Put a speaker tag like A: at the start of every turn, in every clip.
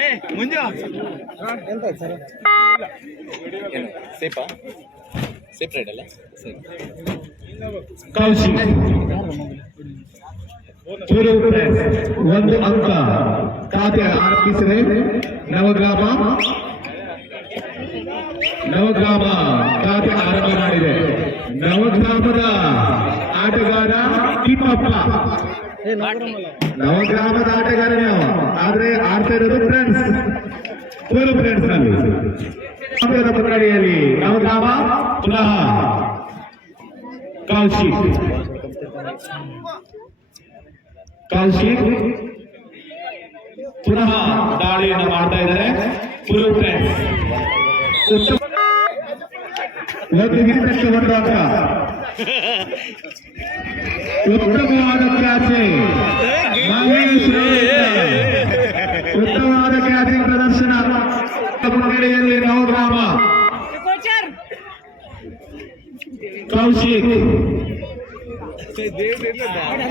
A: ಏ ಮುಂಜು.
B: ಸೇಫಾ? ಸೇಫ್ ರೈಡ್ ಅಲ್ಲ? ಸೇಫ್
C: ಒಂದು ಅಂಕ. ಖಾತೆ ಆರಂಭಿಸಿದೆ ನವಗ್ರಾಮ. ನವಗ್ರಾಮ ಖಾತೆ ಆರಂಭ ಮಾಡಿದೆ. ನವಗ್ರಾಮದ ಆಟಗಾರ ತಿಮ್ಮಪ್ಪ ನವಗ್ರಾಮದ ಆಟಗಾರನೇ ನೀವು ಆದ್ರೆ ಆಡ್ತಾ ಇರೋದು ಫ್ರೆಂಡ್ಸ್ ಇವರು ಫ್ರೆಂಡ್ಸ್ನಲ್ಲಿ ಮುನ್ನಡೆಯಲ್ಲಿ ನವಗ್ರಾಮ ಪುನಃ ಕಾಲ್ಶಿ ಕಾಲ್ಶಿ ಪುನಃ ದಾಳಿಯನ್ನು ಮಾಡ್ತಾ ಇದ್ದಾರೆ. ಪುರು ಫ್ರೆಂಡ್ಸ್ ಇವತ್ತು ಒಂದು ಅಂಕ ಉತ್ತಮವಾದ ಖ್ಯಾತಿ ಉತ್ತಮವಾದ ಖ್ಯಾತಿ ಪ್ರದರ್ಶನ. ಮುನ್ನಡೆಯಲ್ಲಿ ನವಗ್ರಾಮ. ಕೌಶಿಕ್.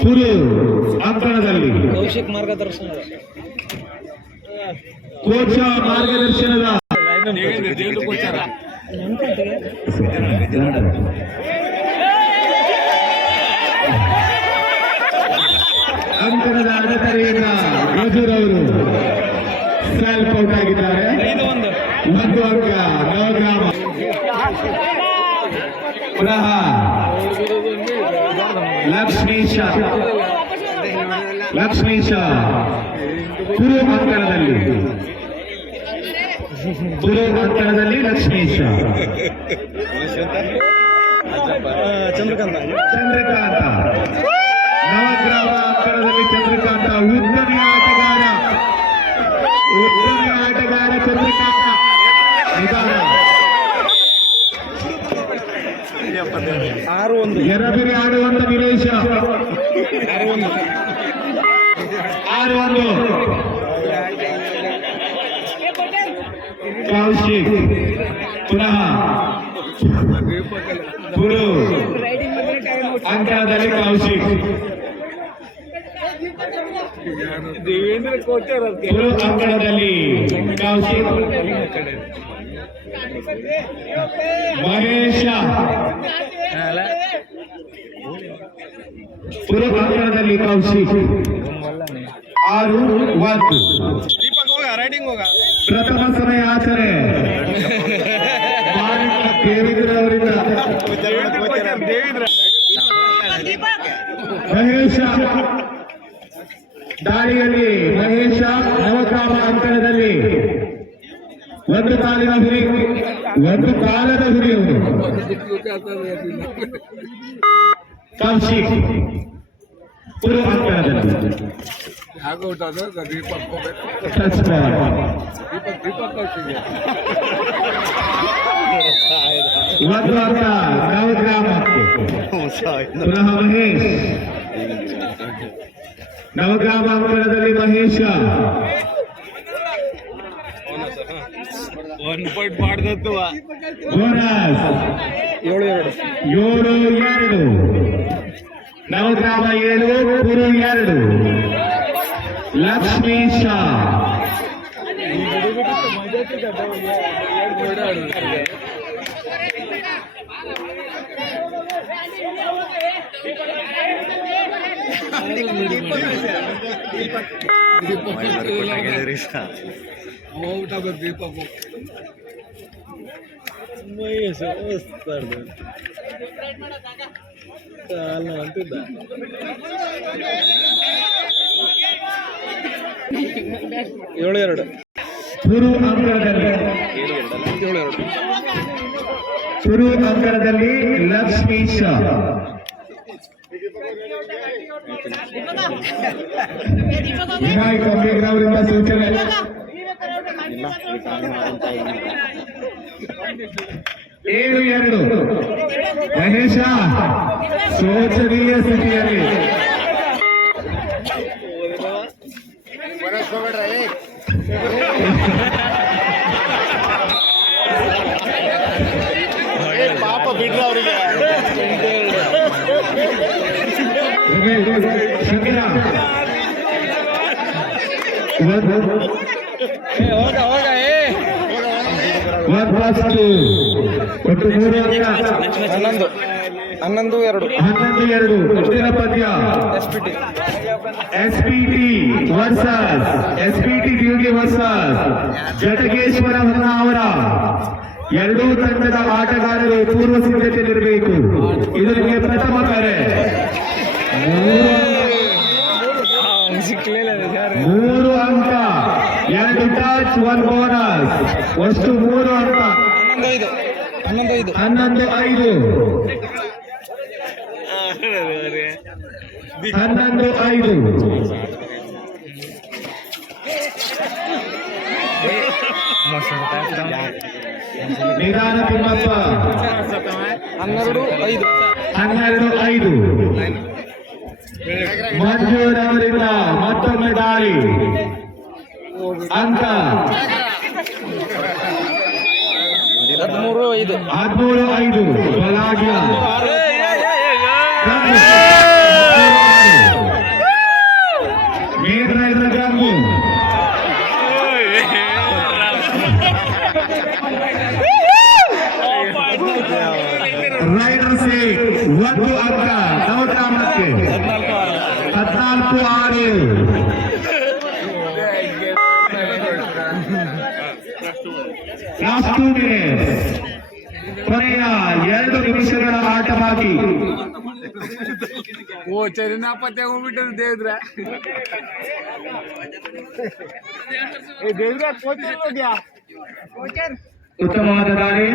C: ಪುರು ಅಂಕಣದಲ್ಲಿ.
A: ಕೌಶಿಕ್ ಮಾರ್ಗದರ್ಶನ.
C: ಕೋಚ ಮಾರ್ಗದರ್ಶನದ. ಸೆಲ್ಫ್ ಔಟ್ ಆಗಿದ್ದಾರೆ.
A: ಒಂದು
C: ಒಂದು. ಅಂಕ ನವಗ್ರಾಮ ಪುನಃ ಲಕ್ಷ್ಮೀಶ ಲಕ್ಷ್ಮೀಶ ಕುರು ಅಂಕಣದಲ್ಲಿ ಕುರು ಅಂಕಣದಲ್ಲಿ ಲಕ್ಷ್ಮೀಶ
A: ಚಂದ್ರಕಾಂತ.
C: ಚಂದ್ರಕಾಂತ ನವಗ್ರಾಮ ಅಂಕಣದಲ್ಲಿ ಚಂದ್ರಕಾಂತ ಉತ್ತಮ ಆಟಗಾರ ಉತ್ತಮ ಆಟಗಾರ ಚಂದ್ರಕಾಂತ ನಿಧಾನ
A: ಆರು ಒಂದು
C: ಎರಬಿರಿ ಆಡುವಂತ ನಿಲೇಶ ಆರು ಕೌಶಿಕ್ ಪುನಃ. ಗುರು. ಅಂಕಣದಲ್ಲಿ ಕೌಶಿಕ್
A: ದೇವೇಂದ್ರ ಕೋಚರ್
C: ಗುರು ಅಂಕಣದಲ್ಲಿ ಕೌಶಿಕ್ ಮಹೇಶ. ಗುರು ಕೌಶಿ ಆರು ಒಂದು. ಪ್ರಥಮ ಸಮಯ ಆಚರಣೆ. ದೇವೇಂದ್ರ ಅವರಿಂದ. ಮಹೇಶ. ದಾಳಿಯಲ್ಲಿ ಮಹೇಶ ನವಕಾಮ ಅಂತರದಲ್ಲಿ. ಒಂದು ಕಾಲಿನ ಹುರಿ ಒಂದು ಕಾಲದ ಹುರಿ ಅವರು ಕೌಶಿಕ್ ಪುರು ಅಂಕಣದಲ್ಲಿ
D: ಆಗೋಟ್ ಅದು ದೀಪಕ್ ಹೋಗ್ಬೇಕು
C: ಟಚ್ ಬಾಲ್
D: ದೀಪಕ್ ದೀಪಕ್ ಕಳ್ಸಿದ್ಯಾ
C: ಒಂದು ಅಂಕ ನವಗ್ರಾಮಕ್ಕೆ ಪುನಃ ಮಹೇಶ್ ನವಗ್ರಾಮ ಅಂಕಣದಲ್ಲಿ ಮಹೇಶ
A: ಒನ್ ಪಾಯಿಂಟ್ ಮಾಡ್ದತ್ತು
C: ಬೋನಸ್
A: ಏಳು ಎರಡು.
C: ಏಳು ಎರಡು. ನವಗ್ರಾಮ ಏಳು ಗುರು ಎರಡು. ಲಕ್ಷ್ಮೀಶ
D: ಔಟ್ ದೀಪ ದೀಪಕ್.
A: ವಸ್ತಾರ್ದು ಕಾಲ ಅಂತಿದ್ದ ಏಳು ಎರಡು
C: ಗುರು ಅಂಕಣದಲ್ಲಿ
A: ಏಳು ಎರಡು.
C: ಗುರು ಅಂಕಣದಲ್ಲಿ ಲಕ್ಷ್ಮೀಶ ವಿನಾಯಕ ಅವರಿಂದ ಸೂಚನೆ. ಏಳು ಎರಡು ಮಹೇಶ ಶೋಚನೀಯ ಸ್ಥಿತಿಯಲ್ಲಿ
B: ಪಾಪ ಬಿಡ್ರ ಅವರಿಗೆ
C: ರಮೇಶ್, ಶಮೀರ
A: ಏ ಹೋಗ ಹೋಗ ಏ
C: ಒಟ್ಟು ಮೂರು
A: ಹನ್ನೊಂದು. ಹನ್ನೊಂದು ಎರಡು.
C: ಹನ್ನೊಂದು ಎರಡು. ಪಂದ್ಯ?
A: S P T
C: S P T versus. S P T ದಿವ್ಗೆ versus Jatageshwara Honnavar ಎರಡೂ ತಂಡದ ಆಟಗಾರರು ಪೂರ್ವ ಸಿದ್ಧತೆಯಲ್ಲಿರಬೇಕು ಇದು ನಿಮಗೆ ಪ್ರಥಮ ಕರೆ. ಮೂರು.
A: ಸಿಕ್ಲಿಲ್ಲ ಯಾರು
C: ಮೂರು ಅಂಕ ಎರಡು ಟಚ್ ಒನ್ ಬೋನಸ್ ಒಟ್ಟು ಮೂರು ಅಂಕ
A: ಹನ್ನೊಂದು ಐದು ಹನ್ನೊಂದು ಐದು
C: ಹನ್ನೊಂದು ಐದು ಹನ್ನೊಂದು ಐದು ನಿಧಾನ ತಿಮ್ಮಪ್ಪ
A: ಹನ್ನೆರಡು ಐದು
C: ಹನ್ನೆರಡು ಐದು ಮಂಜೂರ್ ಅವರಿಂದ ಮತ್ತೊಮ್ಮೆ ದಾಳಿ ಅಂಕ
A: ಹದಿಮೂರು ಐದು
C: ಹದಿಮೂರು ಐದು ಬಲಾಢ್ಯ main rider Gangu rider C ಒಂದು ಅಂಕ ನವಗ್ರಾಮಕ್ಕೆ ಹದಿನಾಲ್ಕು ಆರು Last two minutes ಕೊನೆಯ ಎರಡು ನಿಮಿಷಗಳ ಆಟ ಬಾಕಿ
D: ಓ ಸರಿ ನಾಪತ್ತೆ ಹೋಗ್ಬಿಟ್ಟರು ದೇವ್ರ.
C: ಉತ್ತಮವಾದ ದಾಳಿ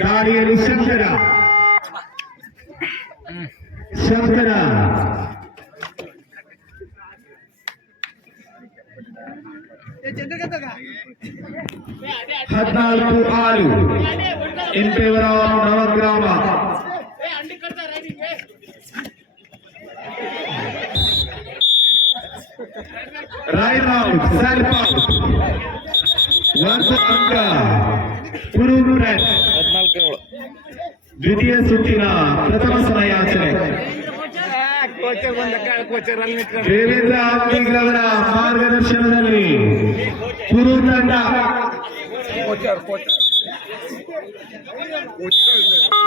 C: ದಾಳಿಯಲ್ಲಿ ಶಂಕರ ಶಂಕರ ಹದಿನಾಲ್ಕು ಆರು in favour of Navagrama right out self out ಒಂದು ಅಂಕ ರೆಡ್
A: ಹದಿನಾಲ್ಕು
C: ದ್ವಿತೀಯ ಸುತ್ತಿನ ಪ್ರಥಮ ಸಮಯಾಚನೆ ದೇವೇಂದ್ರ ಅವರ ಮಾರ್ಗದರ್ಶನದಲ್ಲಿ ಕುರು ತಂಡ.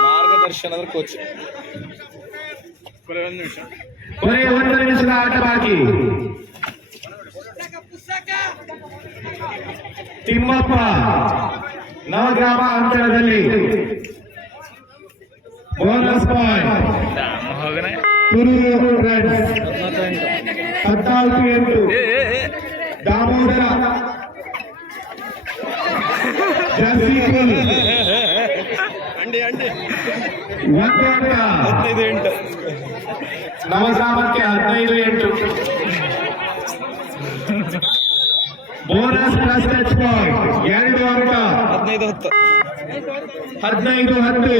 A: ಮಾರ್ಗದರ್ಶನದ ಕೋಚ್
C: ಕೊನೆಯ ಒಂದು ನಿಮಿಷದ ಆಟ ಬಾಕಿ. ತಿಮ್ಮಪ್ಪ. ನವಗ್ರಾಮ ಅಂತರದಲ್ಲಿ ಬೋನಸ್ ಹದಿನಾಲ್ಕು ಎಂಟು. ದಾಮೋದರ. ನವಗ್ರಾಮಕ್ಕೆ ಹದಿನೈದು ಎಂಟು. ಬೋನಸ್ ಪ್ಲಸ್ ಟಚ್ ಪಾಯಿಂಟ್ ಎರಡು ಅಂಕ.
A: ಹದಿನೈದು ಹತ್ತು
C: ಹದಿನೈದು ಹತ್ತು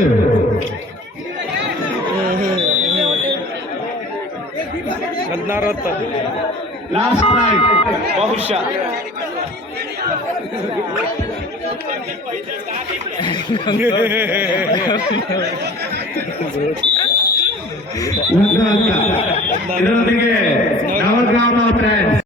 A: ಹದಿನಾರು ಹತ್ತು
C: ಲಾಸ್ಟ್ ನೈಟ್
A: ಬಹುಶಃ
C: ಒಂದು ಅಂಕ ಇದರೊಂದಿಗೆ ನವಗ್ರಾಮ ಫ್ರೆಂಡ್ಸ್